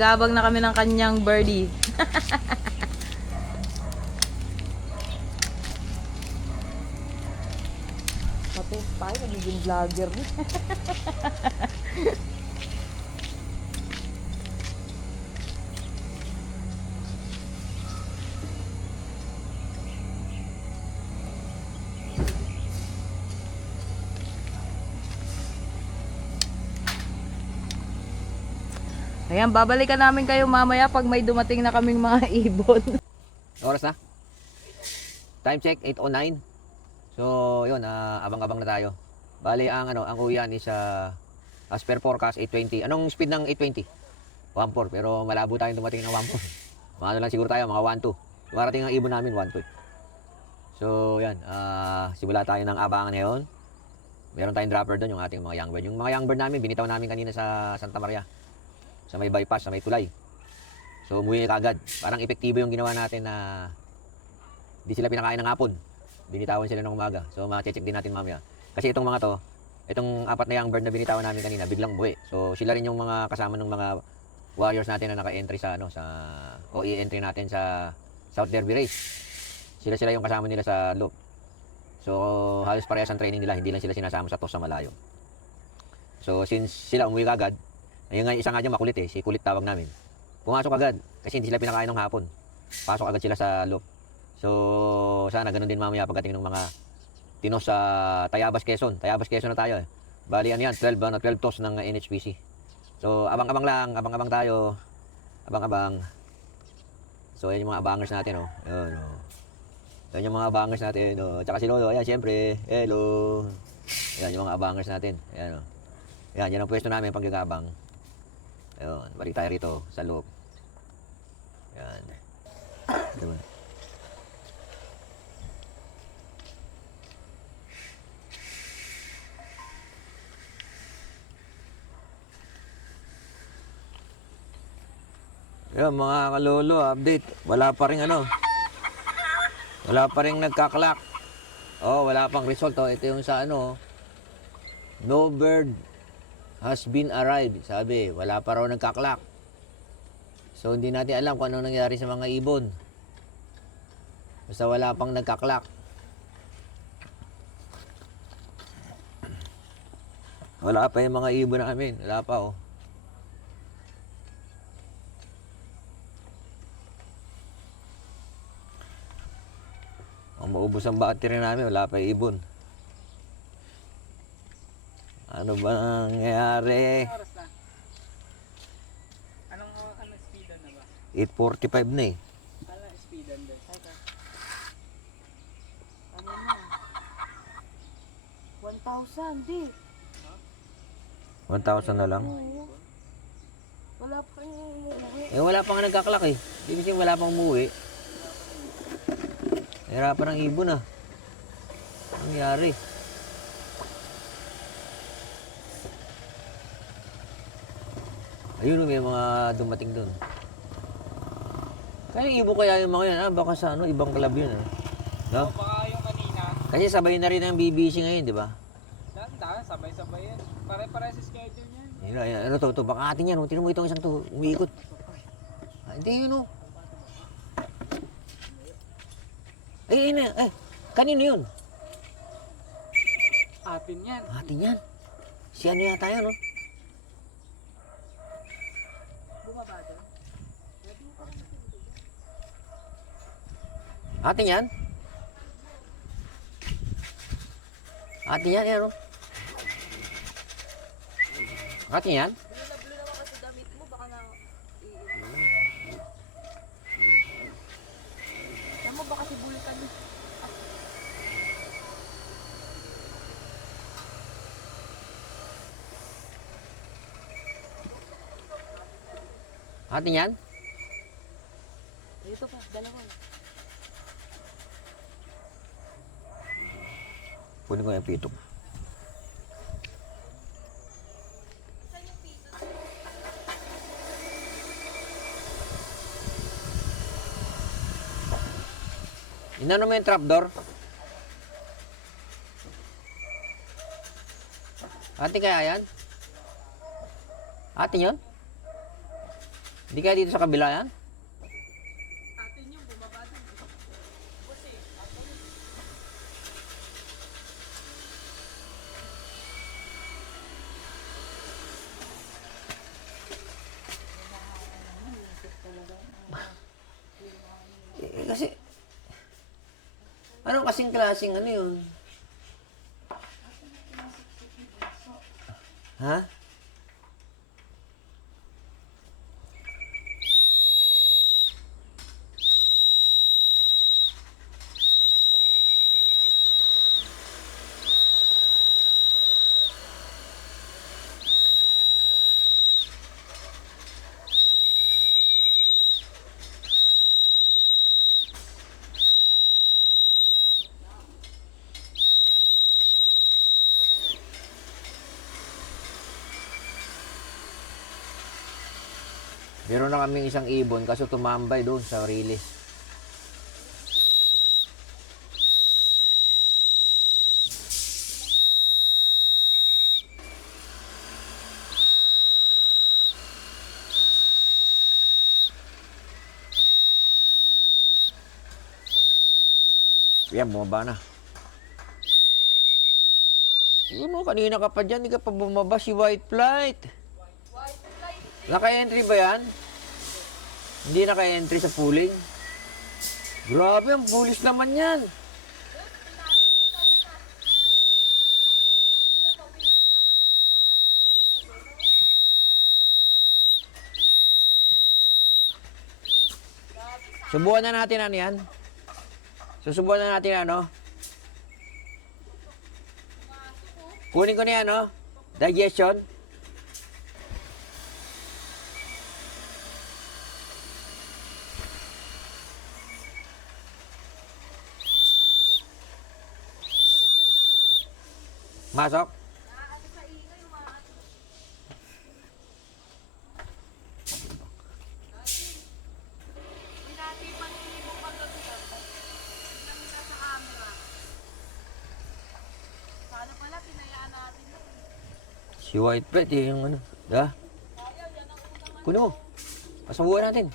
Nag-aabang na kami ng kanyang birdie. Pati tayo, nagiging vlogger. Ayan, babalikan namin kayo mamaya pag may dumating na kaming mga ibon. Oras na. Time check 8:09. So, yun, abang-abang na tayo. Bali ang uwian is as per forecast 8:20. Anong speed ng 8:20? 1.4, pero malabo tayong dumating ng 1.4. Mga lang siguro tayo, mga 1.2. Dumarating ang ibon namin 1.2. So, yan, simula tayo ng abangan ngayon. Meron tayong dropper doon, yung ating mga young bird. Yung mga young bird namin, binitaw namin kanina sa Santa Maria. Sa may bypass, sa may tulay. So, umuwi kagad. Parang epektibo yung ginawa natin na di sila pinakain ng hapon. Binitawan sila ng umaga. So, ma-check din natin mamaya. Kasi itong mga to, itong apat na young bird na binitawan namin kanina, biglang buwi. So, sila rin yung mga kasama ng mga warriors natin na naka-entry sa o i-entry natin sa South Derby Race. Sila yung kasama nila sa loop. So, halos parehas ang training nila. Hindi lang sila sinasama sa toss sa malayo. So, since sila umuwi kagad, ayun nga, isa nga dyan makulit si Kulit tawag namin. Pumasok agad, kasi hindi sila pinakain ng hapon. Pasok agad sila sa loop. So, sana ganun din mamaya pagdating ng mga tinos sa Tayabas, Quezon. Tayabas, Quezon na tayo Bali, yan, 12 toss ng NHPC. So, abang-abang lang, abang-abang tayo. Abang-abang. So, yan yung mga abangers natin, Ayan, Yan yung mga abangers natin, Tsaka si Lolo, ayan, syempre. Hello. Yan yung mga abangers natin. Ayan, Yan ang pwesto namin paggagabang. Ayun, balik tayo rito sa loob. Yan. Diba? Yan mga kalolo, update. Wala pa rin Wala pa rin nagkaklak. Wala pang result. Ito yung sa no bird has been arrived. Sabi, wala pa raw nagkaklak. So, hindi natin alam kung ano nangyari sa mga ibon. Basta wala pang nagkaklak. Wala pa yung mga ibon namin. Wala pa, Ang maubos ang battery namin, wala pa yung ibon. Ano ba nangyayari? Oras na. Anong speedan na ba? 8:45 na Anong speedan din? Ano na? 1,000, di. 1,000 na lang. Oo. Wala pa rin umuwi. Wala pa nga nagkaklak Ibig sabihin wala pang umuwi. Nahirapan ang ibon Ano nangyari? Ayun, may mga dumating doon. Kaya ibon kaya yung mga yan, baka sa ibang club yun, No? Baka yung kanina. Kasi sabay na rin ang BBC ngayon, di ba? Dahan-dahan, sabay-sabay yan. Pare-pare sa schedule niyan. Ayun, to, baka atin yan, Tingnan mo itong isang to, umiikot. Hindi yun, kanino yun? Atin yan. Atin yan. Si ano yata yan, Bumaba doon. Atin yan? Atin yan, Atin yan? Blue naman kasi damit mo, baka na... Alam mo, baka si Vulcan. Atin yan? Dito pa, dalawa. Kunin ko yung pitok. Inano mo yung trapdoor? Ate kaya yan? Ate yun? Hindi kaya dito sa kabila yan? Atin yung bumaba din. Kasi, Kasi, anong kasing klaseng ano yun? Ha? Meron na kaming isang ibon kaso tumambay doon sa release. Yan, bumaba na. Yun mo, kanina ka pa dyan, hindi ka pa bumaba si White Flight. Naka-entry ba yan? Hindi naka-entry sa pooling? Grabe, ang pulis naman yan. Subukan na natin ano yan. Susubukan na natin ano. Kunin ko na yan, no? Digestion. Masok. Si White Flight, yung ano. Da? Kunin mo. Pasubukan natin.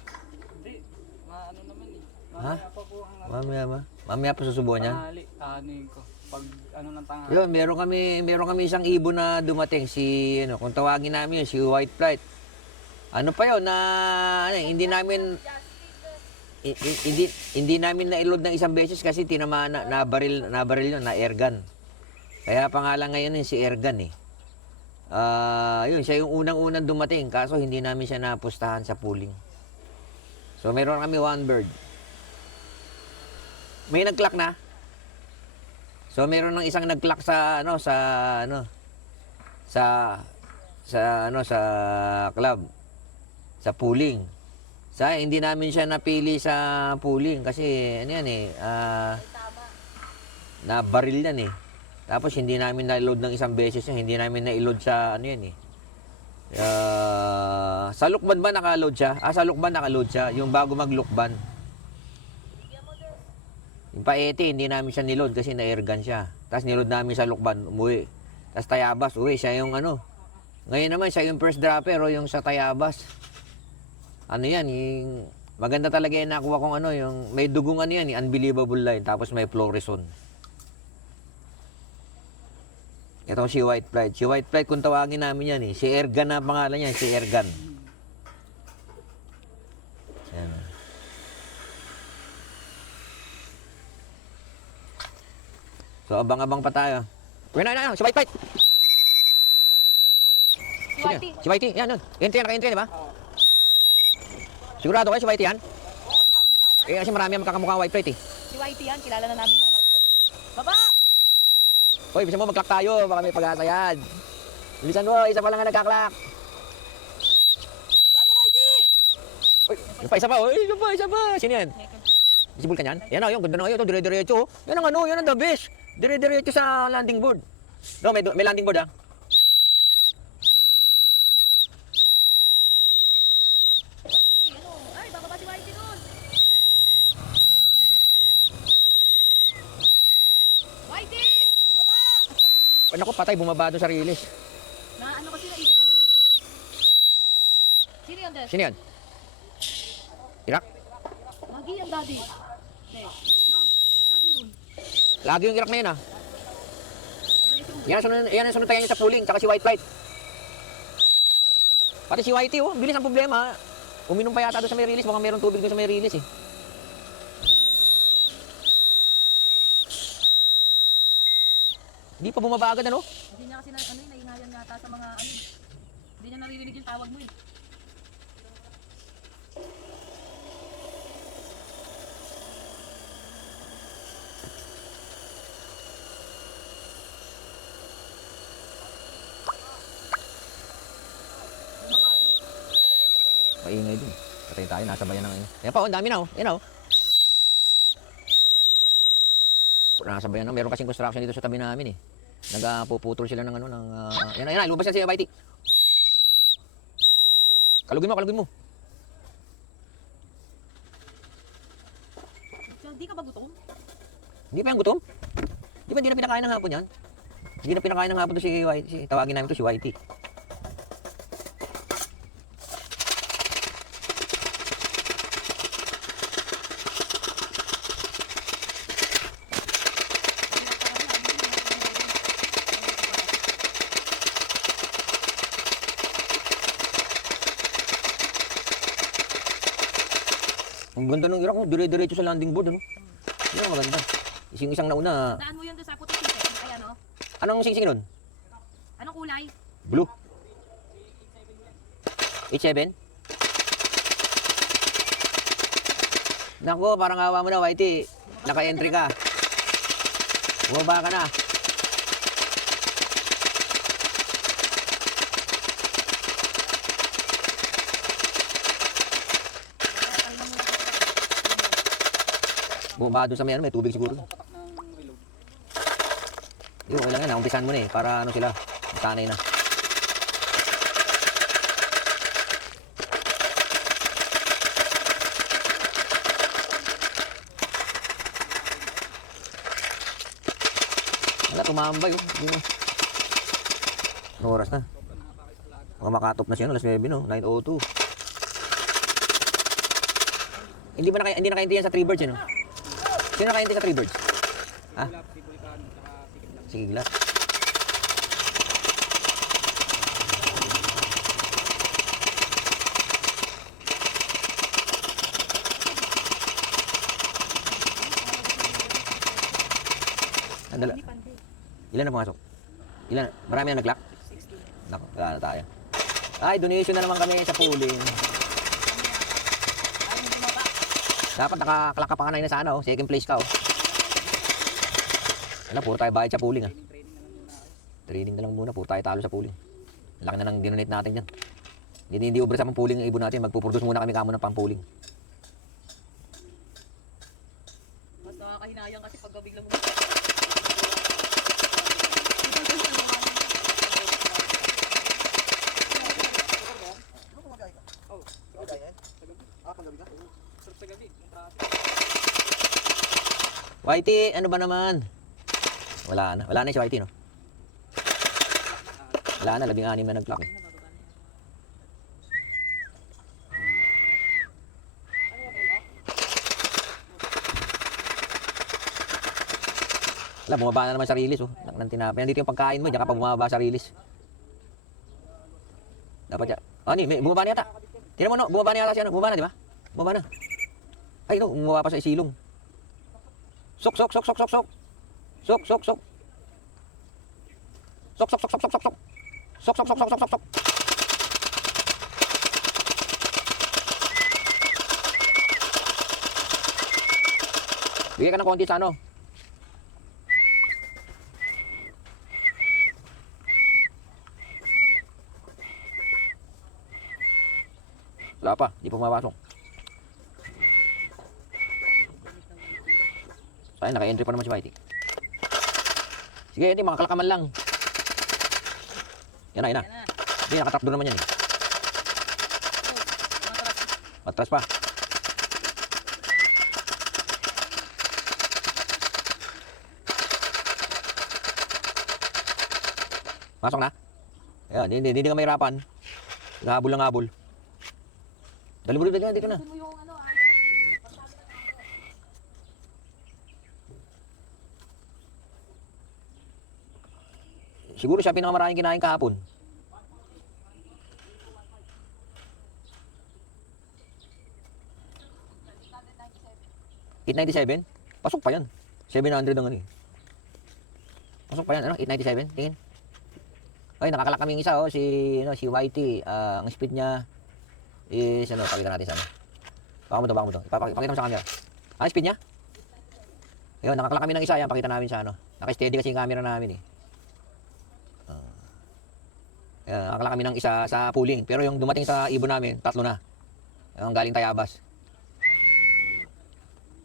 hindi. Maano naman eh. Ha? Mamaya pa po ang Mamaya pa susubukan niya. tanghali. Anuin ko. Pag ano ng tanghali. Yun, meron kami isang ibon na dumating si ano, kung tawagin namin yun, si White Flight. Ano pa yun na ano, hindi namin hindi namin na-load ng isang beses kasi tinamaan na baril yun na airgun. Kaya pangalan ngayon yun si airgun eh. Yun, siya yung unang-unang dumating kaso hindi namin siya napustahan sa pooling. So meron kami one bird. May nag-clock na. So meron ng isang nag-clock sa club sa pooling. Hindi namin siya napili sa pooling kasi ano yan eh na baril yan eh. Tapos hindi namin na-load ng isang beses yan, hindi namin na-load sa ano yan eh. Sa lukban ba naka-load siya? Sa lukban naka-load siya, yung bago mag-lukban. Yung paete, hindi namin siya niload kasi na-airgun siya. Tapos niload namin sa lukban, umuwi. Tapos Tayabas, uwi, siya yung ano. Ngayon naman, siya yung first dropper o yung sa Tayabas. Ano yan, yung maganda talaga yung nakuha kong ano, yung may dugong ano yan, unbelievable line, tapos may fluorescent. Ito si White Flight. Si White Flight kung tawagin namin yan eh. Si Airgun na pangalan niya, si Airgun. Yan. So abang-abang pa tayo. Uy na, si White Flight. Si Whitey. Si Whitey, yan, yun. Entry yan, naka-entry yan, di ba? Sigurado kayo si Whitey yan? Kasi marami ang magkakamukha White Flight eh. Si Whitey yan, kilala na namin ang Whitey. Baba! Hoy, bisa mo mag-clock tayo, baka may pag-asa yan. Bilisan mo, isa pa lang nga nagka-clock. Baba na Whitey! Uy, yung pa isa pa, uy, isa pa. Sino yan? Visible ka niyan? Yan o, yung ganda na kayo, dire-diretso. Yan ang ano, yan ang the best. Dire-diretso sa landing board. No, may landing board ah. Ay, bababa si Whitey doon! Whitey! Baba! Ay, naku, patay, bumaba doon sa release. Na ano kasi naisip. Sino yun, Des? Sino yan? Iraq? Lagi yan, daddy. Okay. No, lagi yun. Lagi yung Iraq na yun, ah. Yan ang sunod tayo niya sa pooling, tsaka si White Flight. Pati si Whitey, oh, bilis ang problema. Uminom pa yata doon sa may release, mukhang mayroong tubig doon sa may release, eh. Hindi pa bumaba agad, ano? Hindi niya kasi naingayan yata sa mga Hindi niya naririnig yung tawag mo eh. Maingay din. Patay tayo, nasa bayan ng ano. Yan pa, oh, ang dami na, oh. Yan, oh. Nasa bayan na. Meron kasing construction dito sa tabi namin, eh. Nagpuputol sila ng ano, ng... yan, lumabas na siya, Whitey. Kalugin mo. Hindi ka ba gutom? Hindi pa yung gutom? Di ba hindi na pinakain ng hapon yan? Hindi na pinakain ng hapon to si Whitey. Tawagin namin to si Whitey. Ang ganda ng Iraq, dire-diretso sa landing board, ano? Yan ang maganda. Isang nauna. Daan mo yun doon sa puti sisig. Ayan, no? Anong singsing nun? Anong kulay? Blue. 87? Nako, parang awa mo na, Whitey. Naka-entry ka. Bumaba ka na. Bumaba doon sa may tubig siguro. Yung okay lang yan, umpisan mo na eh, para ano sila, sanay na. Wala, tumambay oh. Ano oras na? Makatop na siya, alas 9 no, 9:02. Hindi nakaintindi yan sa 3 birds eh, no? Sino nakaintindi sa 3 birds? Ha? Sige, Glat. Andala. Ilan na pumasok? Ilan? Marami na nag-lock? 16. Naku, wala na tayo. Ay, donation na naman kami sa pooling. Dapat nakaklak ka pa kanina sa ano, second place ka, oh. Ano, puro tayo bayad sa pooling, ah. Training na lang muna, puro tayo talo sa pooling. Laki na ng dinonate natin yan. Hindi ubra sa pang-pooling ang ibon natin, magpuproduce muna kami kamo ng pang-pooling. Mas nakakahinayang kasi pag biglang mo. Whitey, ano ba naman? Wala na si Whitey, no? Wala na, 16 na nag-clock, eh. Wala, bumaba na naman sa release, oh. Nang tinapay. Nandito yung pagkain mo, diyan ka pa bumaba sa release. Dapat yan. May bumaba na yata. Tingnan mo, no? Bumaba na yata siya, no? Bumaba na, di ba? Bumaba na. Ay, no, bumaba pa sa isilong. Sok. Sok. Bigay ka ng konti sa ano. Wala pa, di pa mapasok. Ay, naka-entry pa naman si Whitey. Sige, hindi, makakalakaman lang. Yan na. Hindi, nakatrapdo naman yan, eh. Matras pa. Pasok na. Ayan, hindi ka mahirapan. Habol lang habol. Dali mo dito na. Mo yung ano, Siguro siya pinakamaraming kinain kahapon. $897? Pasok pa yan. 700 ang ano eh. Pasok pa yan, ano? 897? Tingin. Ay, nakakalak kaming isa, oh. Si YT. Ang speed niya is, ano, pakita natin sa ano. Baka mo to. Pakita mo sa camera. Ang speed niya? Ayun, nakakalak kami ng isa. Yan, pakita namin sa ano. Naka-steady kasi yung camera namin eh. Nakakalak kami ng isa sa pooling. Pero yung dumating sa ibon namin, 3 na. Yung galing Tayabas.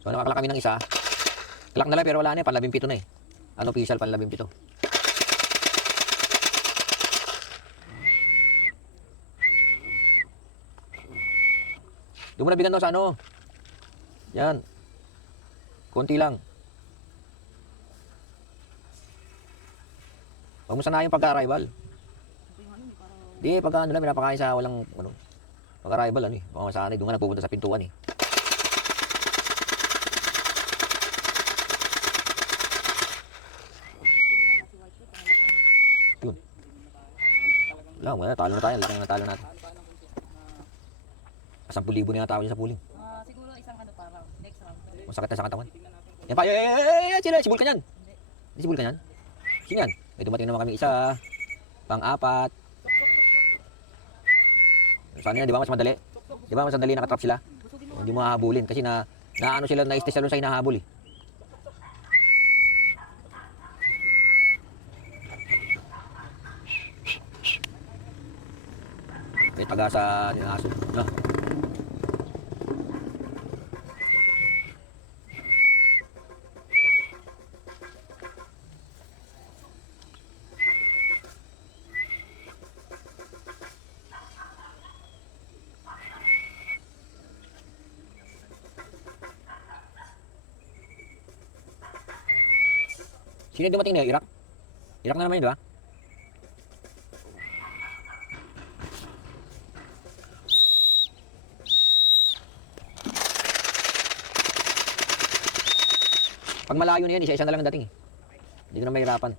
So nakakalak kami ng isa. Kalak na lang pero wala na eh, panlabing-pito na eh. Ano official panlabing-pito. Doon mo nabigan daw sa ano. Yan. Konti lang. Huwag mo sanayin pagka-arrival. Di, pagka ano lang, pinapakain sa walang, ano, pagka-arrival, ano eh. Baka masanay, doon nga nagpupunta sa pintuan eh. Yun. Wala, talo na tayo. Laki na talo natin. 10,000 na tao dyan sa pooling. Siguro isang ano parang next round. Masakit na sa katawan. Yan pa, sila, si Vulcan yan. Hindi si Vulcan yan. Sino yan? May dumating naman kami isa. Pang-4. Saan yan, di ba mas madali? Di ba mas madali nakatrap sila? Hindi mo hahabulin kasi na ano sila, na-stage sila sa hinahabol eh. May pag-asa din ang aso. No? Sino yung dumating na Iraq? Iraq na naman yun, di ba? Pag malayo na yan, isa-isa na lang ang dating eh. Hindi ko na mahirapan.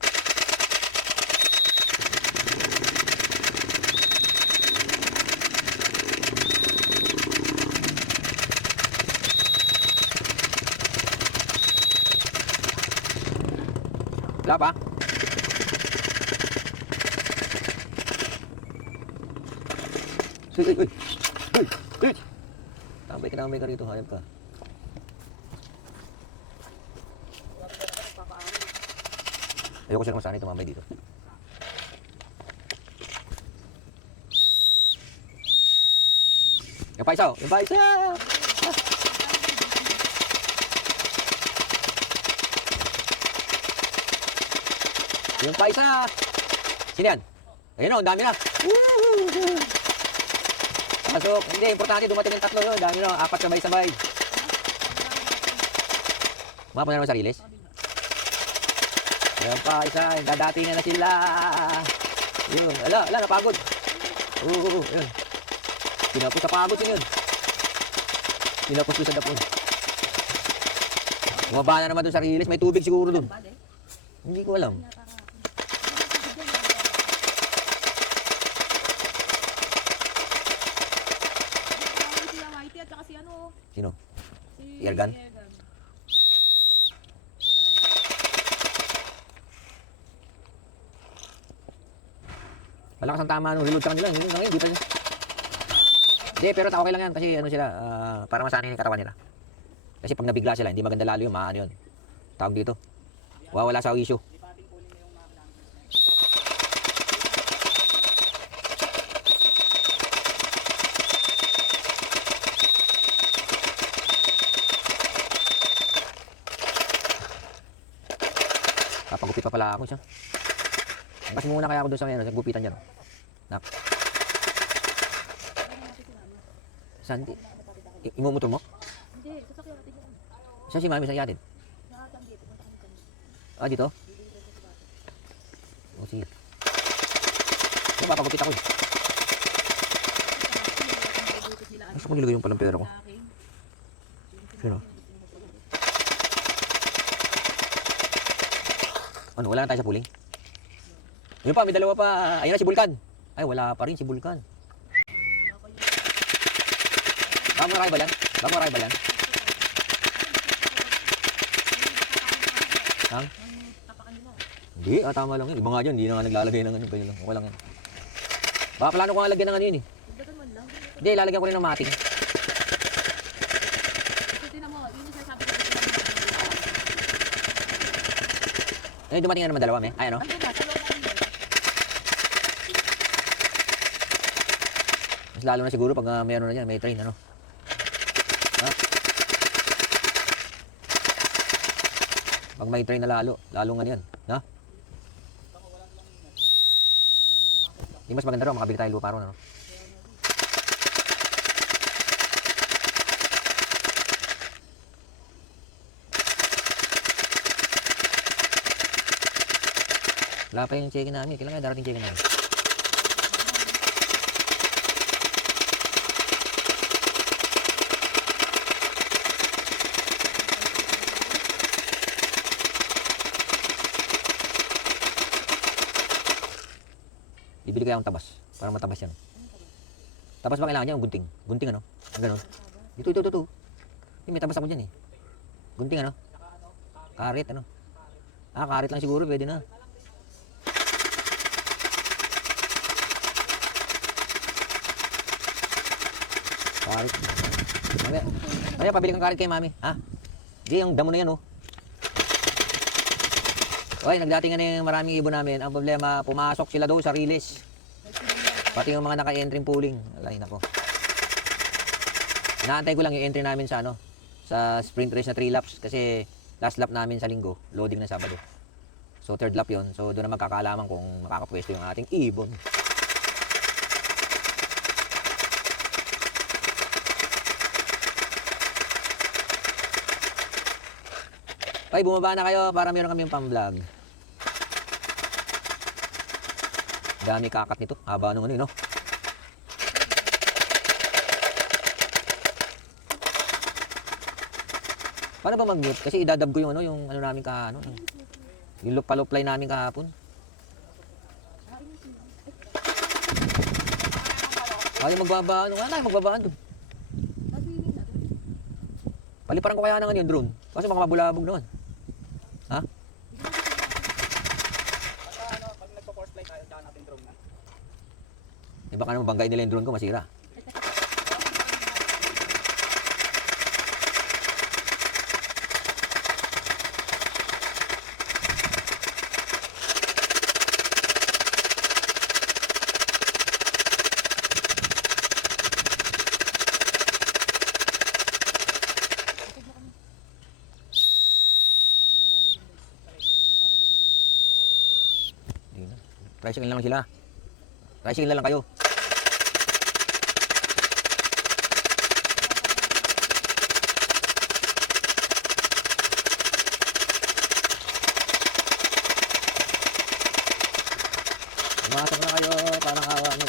Wala pa? Uy! Tambay ka rito, hayop ka. Ayoko sila masanay tumambay dito. Yung pa isa, oh! Yung pa isa! Yung pa isa! Sino yan? Ayun o, ang dami na! Pasok! Hindi, importante dumating yung 3 yun. Dami na, 4 sabay-sabay. Mga na naman sa riles. Ayun pa isa, dadating na sila. Yun, ala, napagod. Yun. Pinapos sa pagod yun. Pinapos ko sa dapon. Bumaba na naman doon sa riles, may tubig siguro doon. Hindi ko alam. Sino? Si Ergan? Malakas ang tama nung reload sa kanila. Hindi pa. Hindi, pero okay lang yan kasi ano sila, para masanay yung katawan nila. Kasi pag nabigla sila, hindi maganda lalo yung maano yun. Tawag dito. Wala sa issue. Papagupit pa pala ako siya. Mas muna kaya ako doon sa ngayon, sa gupitan dyan. Nak. Saan? Imumotor mo? Hindi, sasakyan natin yan. Saan si Mami? Saan yatin? Ah, dito? O, sige. Ano, papagupit ako eh. Gusto ko nilagay yung palang pera ko. Sino? Ano, wala na tayo sa pooling? Yun pa, may dalawa pa. Ayan na si Vulcan. Ay, wala pa rin si Vulcan. Bagong arrival yan? Bagong arrival yan? Hang? Hindi, tama lang yun. Iba nga dyan, hindi na nga naglalagay ng ano. Kaya lang, okay lang yan. Baka plano ko nga lagyan ng ano yun eh. Hindi, lalagyan ko rin ng mating. Eh, dumating na naman dalawa, may. Ay, ano? Mas lalo na siguro pag may ano na yan, may train, ano? Ha? Pag may train na lalo nga yan. Ha? Di mas maganda raw, makabili tayo lupa ron, ano? Wala pa yung check-in namin. Kailangan darating check-in namin. Bibili kaya akong tabas. Para matabas yan. Tabas ba kailangan niya? Yung gunting. Gunting ano? Ang ganun. Ito. May tabas ako dyan eh. Gunting ano? Karit ano? Karit lang siguro. Pwede na. Karit. Mamaya, pabili kang karit kay mami. Ha? Di, yung damo na yan, oh. Okay, nagdating na yung maraming ibon namin. Ang problema, pumasok sila doon sa release. Pati yung mga naka-entry pooling. Alay, nako. Inaantay ko lang yung entry namin sa ano, sa sprint race na 3 laps. Kasi last lap namin sa linggo, loading na Sabado. So, 3rd lap yon. So, doon na magkakaalaman kung makakapwesto yung ating ibon. Ay, bumaba na kayo para meron kami yung pang-vlog. Dami kakat nito. Haba nung ano yun, no? Paano ba mag-mute? Kasi idadab ko yung ano, namin kahapon. Yung lupa-lupline namin kahapon. Ayaw magbabaan. Ano nga, magbabaan doon. Paliparan ko kaya na nga yung drone. Kasi baka mabulabog naman. Ha? Pag nagpo-force flight tayo, tsaka natin drone na. Eh baka naman banggay nila yung drone ko, masira. Tricycle na lang sila. Tricycle na lang kayo. Pumasok na kayo. Parang awa nyo.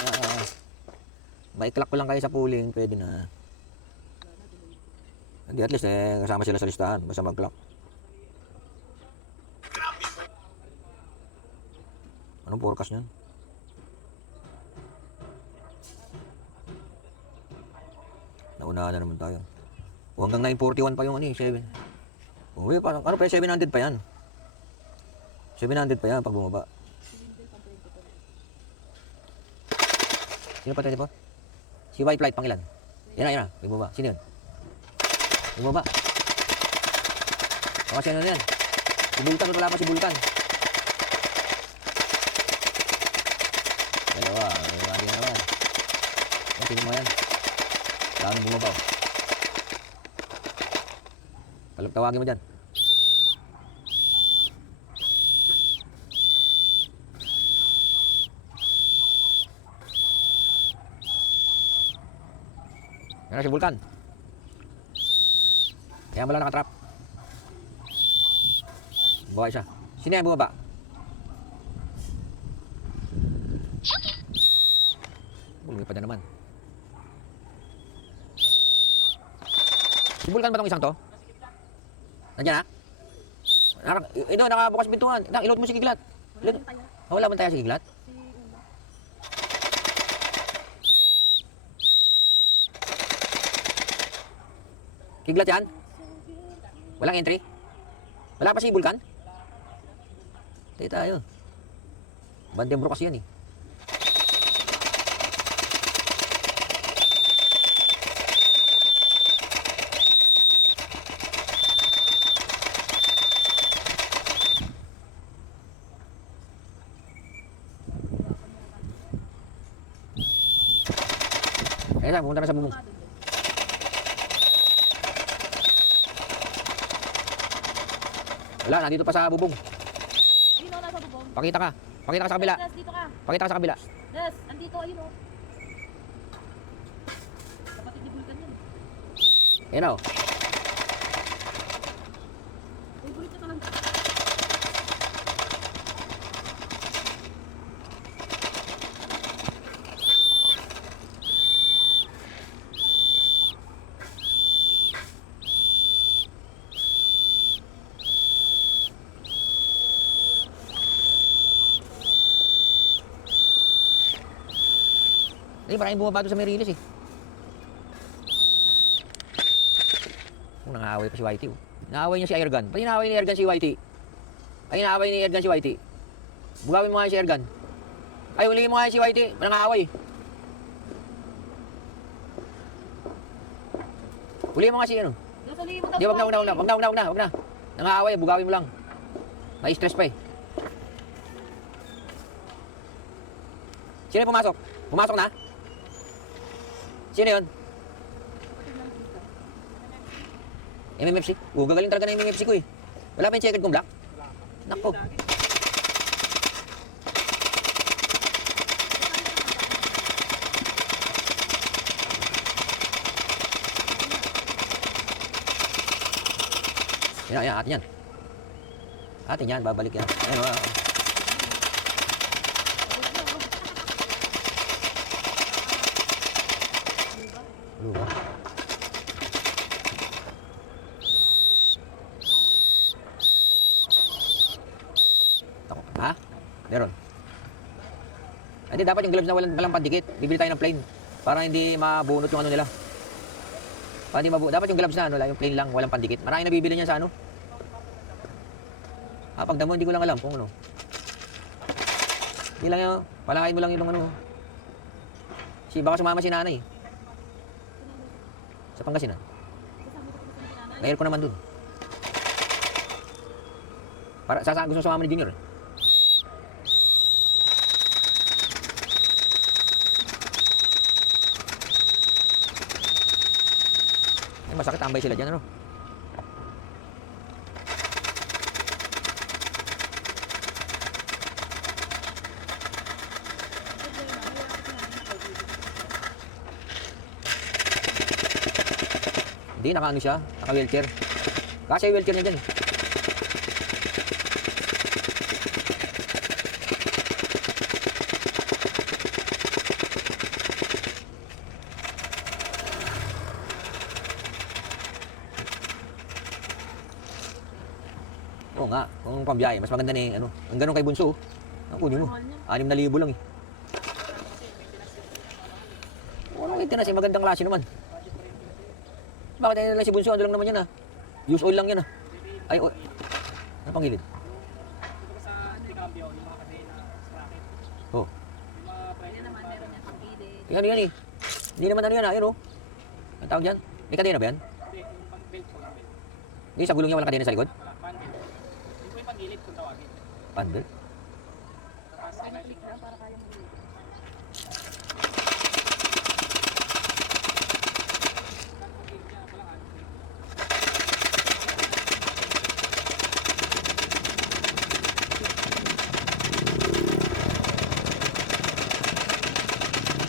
Maiklak ko lang kayo sa pooling. Pwede na. Hindi, at least kasama sila sa listahan. Basta mag-clock. Anong forecast niyan? Naunahan na naman tayo. O hanggang 941 pa yung ano eh, 7. O parang, ano pa 700 pa yan. 700 pa yan pag bumaba. Sino pa 24? Si White Flight pang ilan? Yan na, may bumaba. Sino yun? May bumaba. O kasi ano na yan? Si Vulcan, wala pa si Vulcan. Dalawa, may wari na naman. Ang tingin mo yan. Daming bumabaw. Tawagin mo dyan. Yan na si Vulcan. Kaya wala nakatrap. Buhay siya. Sino yan bumaba? Lumipad na naman. Si Vulcan ba itong isang to? Nandiyan na? Ito, nakabukas pintuan. Ilot mo si Kiglat. Ilot. Oh, wala man tayo sa kidlat? Kidlat yan? Walang entry? Wala pa si Vulcan? Tayo tayo. Bandembro kasi yan eh. Ayan na, pumunta na sa bubong. Wala, nandito pa sa bubong. Sino nasa bubong? Pakita ka. Pakita ka sa kabila. Des, dito ka. Pakita ka sa kabila. Des, andito, ayun o. Kapatid ni Vulcan yun. Ayan na, oh. Uy, bulit na ka lang. Eh, maraming bumaba doon sa Merilis eh. Oh, nangaaway pa si Whitey oh. Naaway niya si Airgun. Pati naaway ni Airgun si Whitey. Ay, naaway ni Airgun si Whitey. Bugawin mo nga si Airgun. Ay, ulihin mo nga si Whitey. Nangaaway. Ulihin mo nga si ano. Des, ulihin mo Di, wag na. Nangaaway, bugawin mo lang. Na-stress pa eh. Sino yung pumasok? Pumasok na? Sino yun? MMFC? Gagaling talaga na yung MMFC ko eh. Wala pa yung checkered kong black? Nako. Yan, atin yan. Atin yan, babalik yan. Ayan o. Lupa. Ako. Ha? Meron. Hindi, dapat yung gloves na walang pandikit. Bibili tayo ng plain. Para hindi mabunot yung ano nila. Para hindi dapat yung gloves na ano lang, yung plain lang, walang pandikit. Marami nabibili niyan sa ano. Pag damo, hindi ko lang alam kung ano. Hindi lang yun. Palahain mo lang yung ano. Baka sumama si nanay. Sa Pangasinan. Mayroon ko naman dun. Para gusto sumama ni Junior. Ay, masakit tambay sila dyan ano. Hindi, naka ano siya, naka wheelchair. Kasi yung wheelchair niya dyan eh. Oo nga, kung pambiyahe, mas maganda na eh, ano. Ang ganun kay Bunso, ang kunin mo. 6,000 lang eh. Anong maintenance eh, magandang klase naman. Bakit ayun lang si Bunso? Ano lang naman yan ah. Use oil lang yan ah. Ay, oil. Ano pang gilid? Dito sa Ticambio, yung mga kadena, sprocket. Oh. Yung mga pwede naman, meron yan pang gilid. Ano yan eh. Hindi naman ano yan ah. Ayun oh. Ang tawag dyan? May kadena ba yan? Hindi, yung pang belt po lang. Hindi, sa gulong niya walang kadena sa likod? Wala, pan belt. Yung po yung pang gilid kung tawagin. Panbel? Tapos electric na. Para kaya mo dito.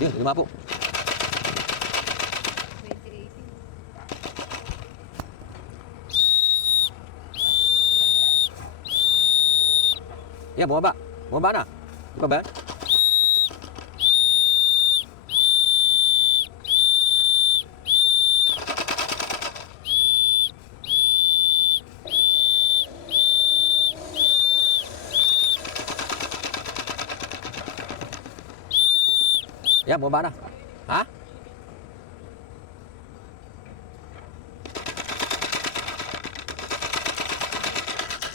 Yun, lima po. 2018. Yan, bumaba. Bumaba na. Di ba ba yan? Yan, bumaba na. Ha?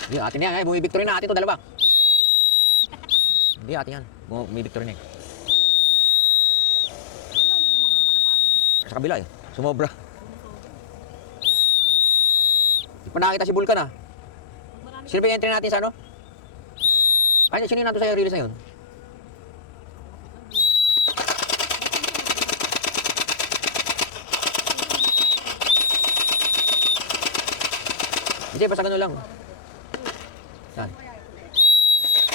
Hindi, atin yan. Bumibictory na atin to dalawa. Hindi, atin yan. Bumibictory na eh. Sa kabila eh. Sumobra. Di pa nakakita si Vulcan ah. Sino ba yung entry natin sa ano? Ay, sino yung nato sa'yo release na yun? Hindi, basta ganun lang. Saan?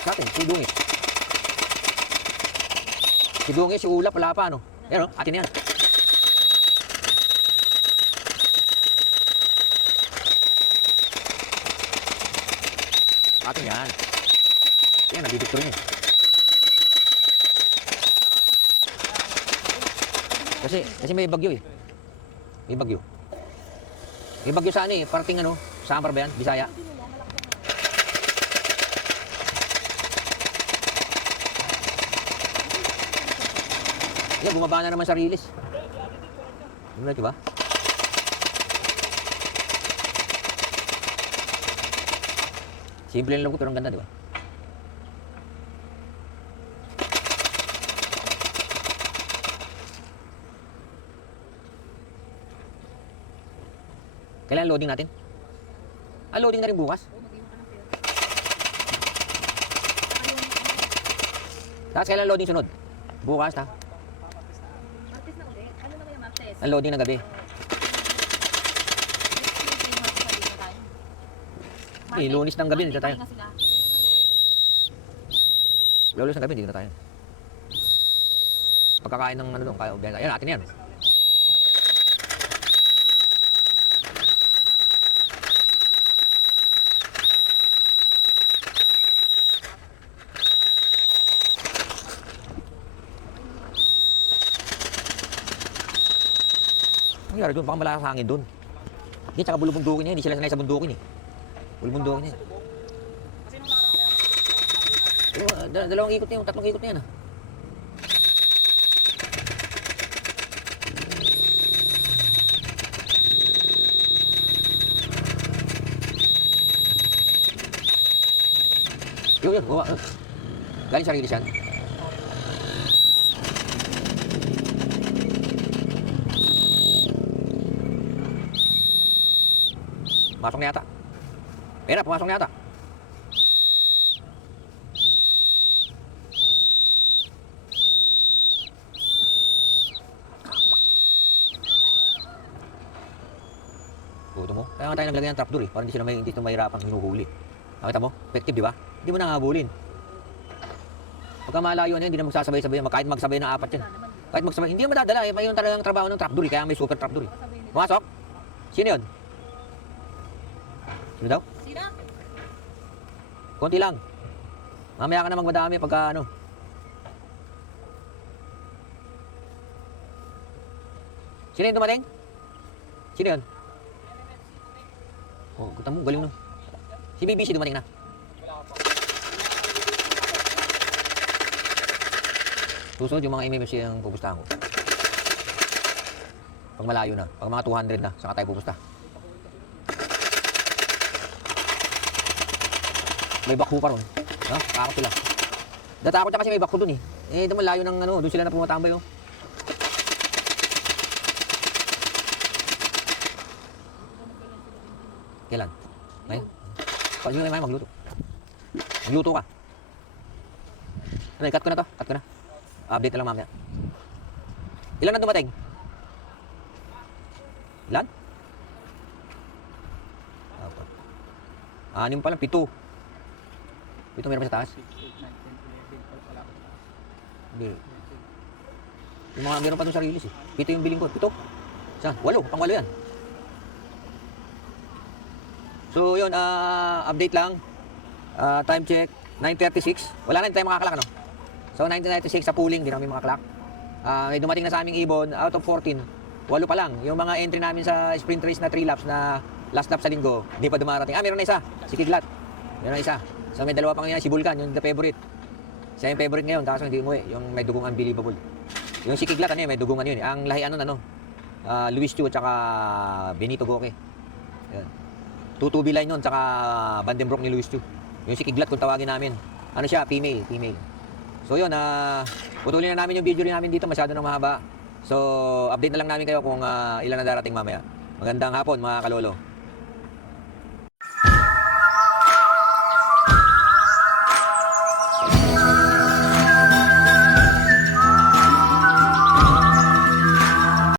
Sa atin, si Dungis. Si Dungis, si Ulap, wala pa ano. Yan o, atin yan. Atin yan. Yan, nabibictory niya. Kasi may bagyo eh. May bagyo. May bagyo saan eh, parating ano, Samar ba yan? Bisaya? Yan, bumaba na naman sa release. Ano na, diba? Simple lang ko pero ang ganda, diba? Kailan loading natin? Loading na rin bukas. Tapos kailan loading sunod? Bukas na. Martes na ulit. Ano na kaya Martes? Ang loading na gabi. Lunis ng gabi, dito tayo. Lunis ng gabi, dito na tayo. Pagkakain ng ano doon, kaya ubyan. Ayan, atin yan. Ang nangyari doon, baka malakas ang hangin doon. Hindi, tsaka bulubundukin niya, hindi sila sanay sa bundukin eh. Bulubundukin niya. Dalawang ikot na yun, tatlong ikot na yan ah. Yun, gawa. Galing sa release yan. Pumasok na yata. Pera, pumasok na yata. Buto mo. Kaya nga tayo naglagay ng trapdoor eh. Para hindi sila mahirapang hinuhuli. Nakita mo? Effective, di ba? Hindi mo nangabulin. Pagka malayo na yun, hindi na magsasabay-sabay. Kahit magsabay ng apat yan. Kahit magsabay, hindi na madadala. Yung talagang trabaho ng trapdoor eh. Kaya may super trapdoor eh. Pumasok? Sino yun? Sino daw? Sino? Konti lang. Mamaya ka na magmadami pagka ano. Sino yung dumating? Sino yun? Oh, kita mo, galing no. Si BBC dumating na. Susunod yung mga MMFC ang pupustahan ko. Pag malayo na, pag mga 200 na, saka tayo pupusta. May bakho pa ron. Ha? Takot sila. Natakot siya kasi may bakho dun eh. Eh, doon malayo ng ano, doon sila na pumatambay oh. Kailan? Ngayon? Pag yun ay magluto. Magluto ka. Ano, cut ko na to. Cut ko na. Update na lang mamaya. Ilan na dumating? Ilan? Apat. 6 pa lang, 7. 7 meron pa sa taas? Hindi. Yung mga meron pa dun sa release eh. 7 yung billing ko. 7? Saan? 8. Pang 8 yan. So yun, update lang. Time check, 9:36. Wala na, hindi tayo makaklak ano? So 1996 sa pooling, hindi namin makaklak. May dumating na sa aming ibon, out of 14. 8 pa lang. Yung mga entry namin sa sprint race na 3 laps na last lap sa linggo, hindi pa dumarating. Meron na isa, si Kidlat. Meron na isa. So may dalawa pang yan, si Vulcan, yung the favorite. Siya yung favorite ngayon, kaso hindi umuwi. Yung may dugong unbelievable. Yung si Kiglat, ano yun, may dugungan yun. Ang lahi ano, Luis Chu, tsaka Benito Goque. Yan. Tutubi line yun, tsaka Vandenbroek ni Luis Chu. Yung si Kiglat, kung tawagin namin. Ano siya, female. So yun, putulin na namin yung video rin namin dito, masyado nang mahaba. So, update na lang namin kayo kung ilan na darating mamaya. Magandang hapon mga kalolo.